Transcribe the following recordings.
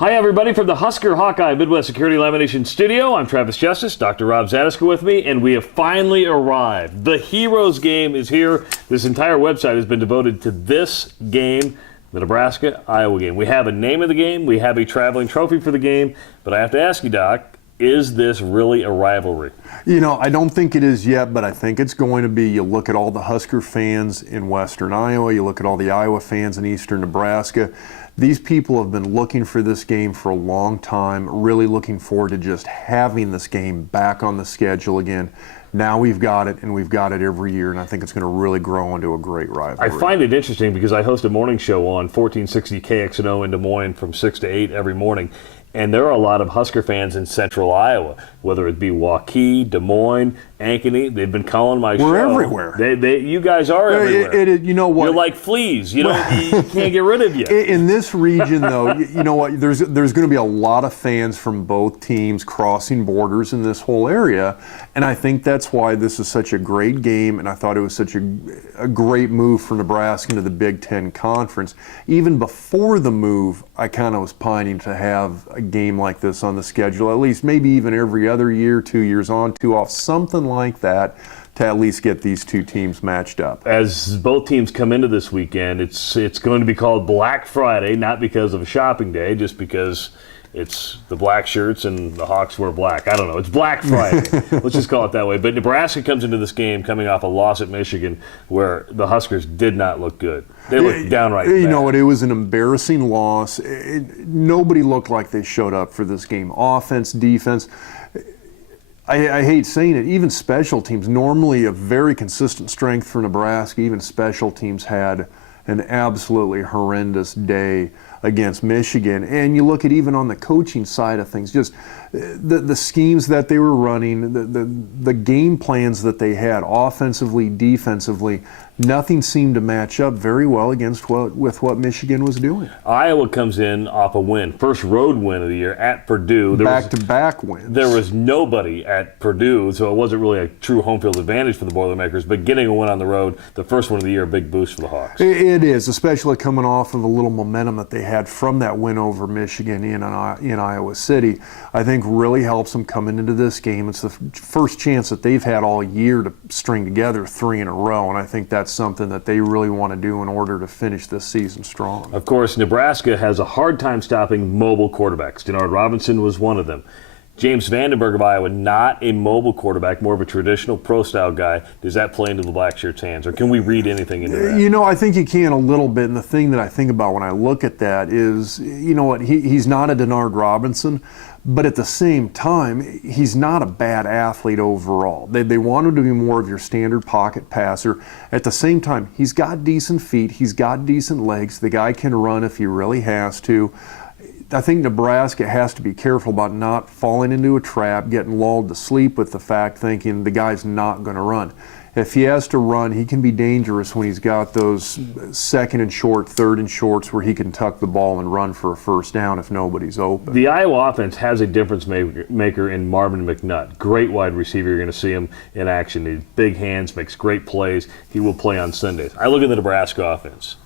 Hi, everybody, from the HuskerHawkeye Midwest Security Lamination Studio. I'm Travis Justice, Dr. Rob Zadiska with me, and we have finally arrived. The Heroes game is here. This entire website has been devoted to this game, the Nebraska-Iowa game. We have a name of the game, we have a traveling trophy for the game, but I have to ask you, Doc, is this really a rivalry? You know, I don't think it is yet, but I think it's going to be. You look at all the Husker fans in western Iowa, you look at all the Iowa fans in eastern Nebraska. These people have been looking for this game for a long time, really looking forward to just having this game back on the schedule again. Now we've got it, and we've got it every year, and I think it's going to really grow into a great rivalry. I find it interesting because I host a morning show on 1460 KXNO in Des Moines from 6 to 8 every morning. And there are a lot of Husker fans in central Iowa, whether it be Waukee, Des Moines, Ankeny. They've been calling my show. We're everywhere. You guys are everywhere. You know what? You're like fleas. You can't get rid of you. In this region, though, you know what? There's going to be a lot of fans from both teams crossing borders in this whole area, and I think that's why this is such a great game. And I thought it was such a great move for Nebraska into the Big Ten Conference. Even before the move, I kind of was pining to have a game like this on the schedule, at least maybe even every other year, 2 years on, 2 off, something like that, to at least get these two teams matched up. As both teams come into this weekend, it's going to be called Black Friday, not because of a shopping day, just because it's the black shirts and the Hawks wear black. I don't know. It's Black Friday. Let's just call it that way. But Nebraska comes into this game coming off a loss at Michigan where the Huskers did not look good. They looked downright bad. You know what? It was an embarrassing loss. Nobody looked like they showed up for this game. Offense, defense. I hate saying it, even special teams, normally a very consistent strength for Nebraska, even special teams had an absolutely horrendous day against Michigan. And you look at even on the coaching side of things, just the schemes that they were running, the game plans that they had offensively, defensively, nothing seemed to match up very well against with what Michigan was doing. Iowa comes in off a win, first road win of the year at Purdue. Back-to-back wins. There was nobody at Purdue, so it wasn't really a true home field advantage for the Boilermakers, but getting a win on the road, the first one of the year, a big boost for the Hawks. It is, especially coming off of a little momentum that they had from that win over Michigan in Iowa City. I think really helps them coming into this game. It's the first chance that they've had all year to string together 3 in a row, and I think that's something that they really want to do in order to finish this season strong. Of course, Nebraska has a hard time stopping mobile quarterbacks. Denard Robinson was one of them. James Vandenberg of Iowa, not a mobile quarterback, more of a traditional pro-style guy. Does that play into the black shirt's hands, or can we read anything into that? You know, I think you can a little bit, and the thing that I think about when I look at that is, you know what, he's not a Denard Robinson, but at the same time, he's not a bad athlete overall. They want him to be more of your standard pocket passer. At the same time, he's got decent feet, he's got decent legs, the guy can run if he really has to. I think Nebraska has to be careful about not falling into a trap, getting lulled to sleep with the fact thinking the guy's not going to run. If he has to run, he can be dangerous when he's got those second and short, third and shorts where he can tuck the ball and run for a first down if nobody's open. The Iowa offense has a difference maker in Marvin McNutt. Great wide receiver. You're going to see him in action. He's big hands, makes great plays. He will play on Sundays. I look at the Nebraska offense,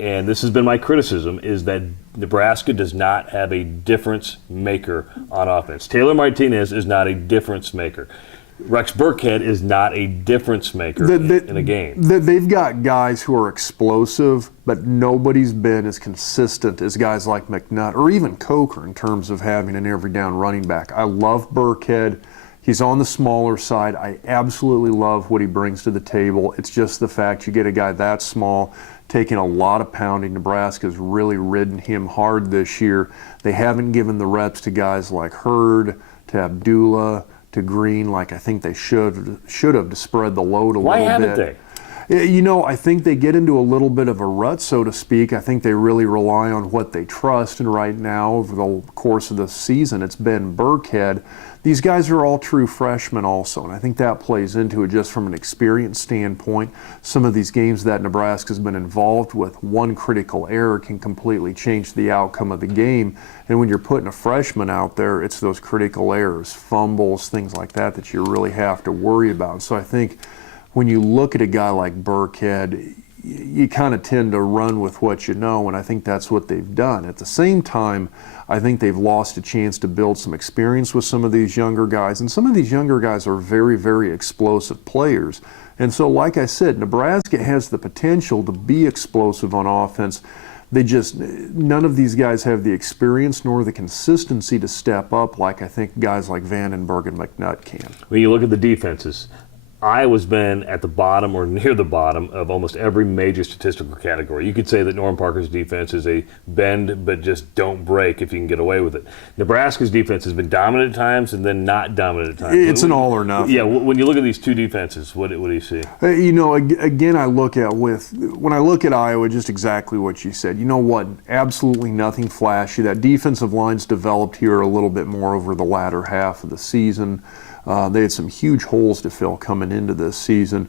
and this has been my criticism, is that Nebraska does not have a difference maker on offense. Taylor Martinez is not a difference maker. Rex Burkhead is not a difference maker in a game. They've got guys who are explosive, but nobody's been as consistent as guys like McNutt or even Coker in terms of having an every down running back. I love Burkhead. He's on the smaller side. I absolutely love what he brings to the table. It's just the fact you get a guy that small taking a lot of pounding. Nebraska's really ridden him hard this year. They haven't given the reps to guys like Hurd, to Abdullah, to Green, like I think they should have to spread the load a little bit. Why haven't they? You know, I think they get into a little bit of a rut, so to speak. I think they really rely on what they trust, and right now, over the course of the season, it's been Burkhead. These guys are all true freshmen also, and I think that plays into it just from an experience standpoint. Some of these games that Nebraska's been involved with, one critical error can completely change the outcome of the game, and when you're putting a freshman out there, it's those critical errors, fumbles, things like that that you really have to worry about. So I think when you look at a guy like Burkhead, you kind of tend to run with what you know, and I think that's what they've done. At the same time, I think they've lost a chance to build some experience with some of these younger guys, and some of these younger guys are very, very explosive players. And so, like I said, Nebraska has the potential to be explosive on offense. None of these guys have the experience nor the consistency to step up like I think guys like Vandenberg and McNutt can. When you look at the defenses, Iowa's been at the bottom or near the bottom of almost every major statistical category. You could say that Norm Parker's defense is a bend but just don't break if you can get away with it. Nebraska's defense has been dominant at times and then not dominant at times. It's an all or nothing. Yeah, when you look at these two defenses, what do you see? Again, when I look at Iowa, just exactly what you said. You know what? Absolutely nothing flashy. That defensive line's developed here a little bit more over the latter half of the season. They had some huge holes to fill coming into this season.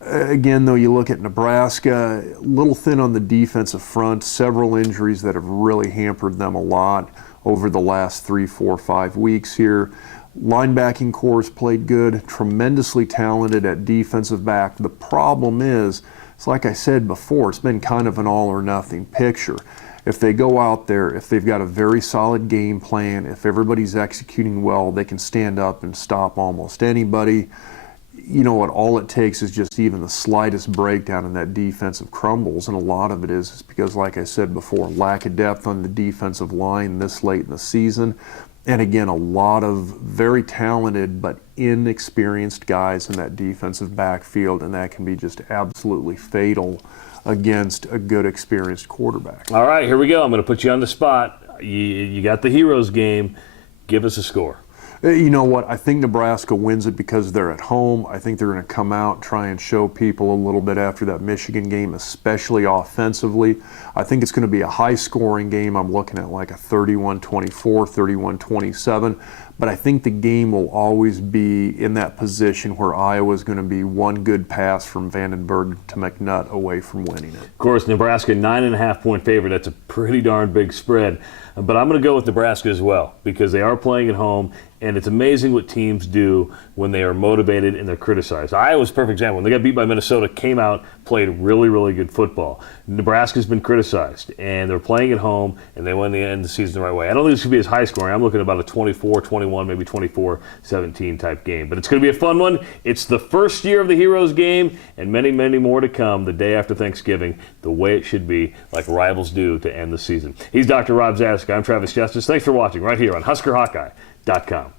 Again, though, you look at Nebraska, a little thin on the defensive front, several injuries that have really hampered them a lot over the last 3, 4, 5 weeks here. Linebacking core's played good, tremendously talented at defensive back. The problem is, it's like I said before, it's been kind of an all or nothing picture. If they go out there, if they've got a very solid game plan, if everybody's executing well, they can stand up and stop almost anybody. You know what? All it takes is just even the slightest breakdown in that defensive crumbles, and a lot of it is because, like I said before, lack of depth on the defensive line this late in the season. And again, a lot of very talented but inexperienced guys in that defensive backfield, and that can be just absolutely fatal against a good, experienced quarterback. All right, here we go. I'm going to put you on the spot. You got the Heroes game. Give us a score. You know what? I think Nebraska wins it because they're at home. I think they're going to come out, try and show people a little bit after that Michigan game, especially offensively. I think it's going to be a high-scoring game. I'm looking at like a 31-24, 31-27. But I think the game will always be in that position where Iowa's going to be one good pass from Vandenberg to McNutt away from winning it. Of course, Nebraska 9.5-point favorite. That's a pretty darn big spread. But I'm going to go with Nebraska as well because they are playing at home, and it's amazing what teams do when they are motivated and they're criticized. Iowa's a perfect example. When they got beat by Minnesota, came out, played really, really good football. Nebraska's been criticized, and they're playing at home, and they win the end of the season the right way. I don't think this could be as high scoring. I'm looking at about a 24-21, maybe 24-17 type game. But it's going to be a fun one. It's the first year of the Heroes game, and many, many more to come the day after Thanksgiving, the way it should be, like rivals do to end the season. He's Dr. Rob Zasek. I'm Travis Justice. Thanks for watching right here on HuskerHawkeye.com.